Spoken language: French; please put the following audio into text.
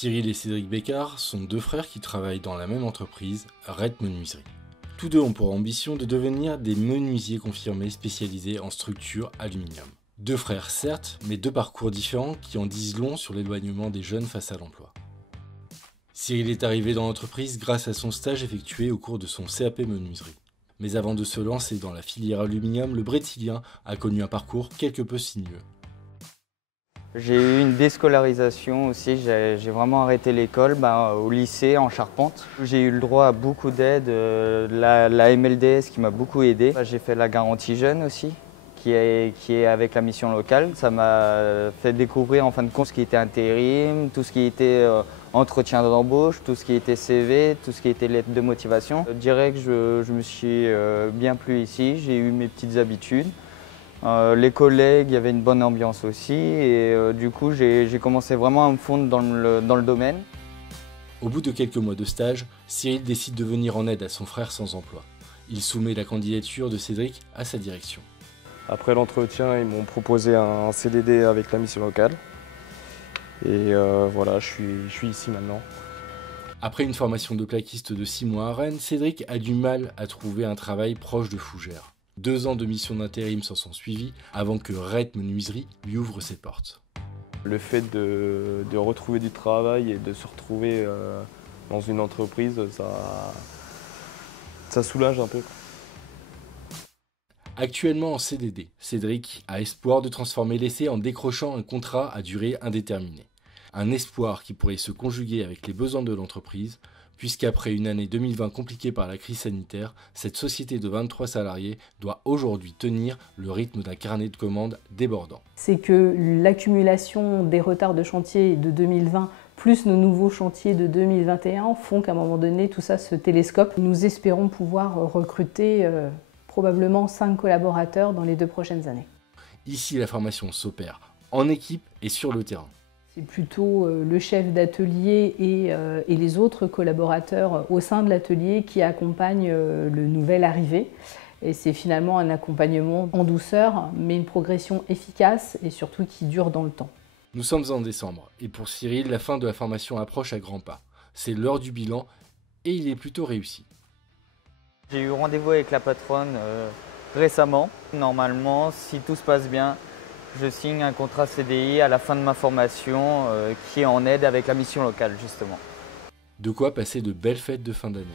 Cyril et Cédric Bécard sont deux frères qui travaillent dans la même entreprise, Red Menuiserie. Tous deux ont pour ambition de devenir des menuisiers confirmés spécialisés en structure aluminium. Deux frères certes, mais deux parcours différents qui en disent long sur l'éloignement des jeunes face à l'emploi. Cyril est arrivé dans l'entreprise grâce à son stage effectué au cours de son CAP menuiserie. Mais avant de se lancer dans la filière aluminium, le Brétilien a connu un parcours quelque peu sinueux. J'ai eu une déscolarisation aussi, j'ai vraiment arrêté l'école au lycée en Charpente. J'ai eu le droit à beaucoup d'aide, la MLDS qui m'a beaucoup aidé. J'ai fait la garantie jeune aussi, qui est avec la mission locale. Ça m'a fait découvrir en fin de compte ce qui était intérim, tout ce qui était entretien d'embauche, tout ce qui était CV, tout ce qui était lettre de motivation. Je dirais que je me suis bien plu ici, j'ai eu mes petites habitudes. Les collègues, il y avait une bonne ambiance aussi et du coup j'ai commencé vraiment à me fondre dans le domaine. Au bout de quelques mois de stage, Cyril décide de venir en aide à son frère sans emploi. Il soumet la candidature de Cédric à sa direction. Après l'entretien, ils m'ont proposé un CDD avec la mission locale et voilà, je suis ici maintenant. Après une formation de plaquiste de 6 mois à Rennes, Cédric a du mal à trouver un travail proche de Fougères. 2 ans de mission d'intérim s'en sont suivis avant que Red Menuiserie lui ouvre ses portes. Le fait de retrouver du travail et de se retrouver dans une entreprise, ça soulage un peu. Actuellement en CDD, Cédric a espoir de transformer l'essai en décrochant un contrat à durée indéterminée. Un espoir qui pourrait se conjuguer avec les besoins de l'entreprise, puisqu'après une année 2020 compliquée par la crise sanitaire, cette société de 23 salariés doit aujourd'hui tenir le rythme d'un carnet de commandes débordant. C'est que l'accumulation des retards de chantier de 2020 plus nos nouveaux chantiers de 2021 font qu'à un moment donné, tout ça se télescope. Nous espérons pouvoir recruter probablement 5 collaborateurs dans les 2 prochaines années. Ici, la formation s'opère en équipe et sur le terrain. C'est plutôt le chef d'atelier et les autres collaborateurs au sein de l'atelier qui accompagnent le nouvel arrivé. Et c'est finalement un accompagnement en douceur, mais une progression efficace et surtout qui dure dans le temps. Nous sommes en décembre et pour Cyril, la fin de la formation approche à grands pas. C'est l'heure du bilan et il est plutôt réussi. J'ai eu rendez-vous avec la patronne récemment. Normalement, si tout se passe bien, je signe un contrat CDI à la fin de ma formation qui est en aide avec la mission locale justement. De quoi passer de belles fêtes de fin d'année.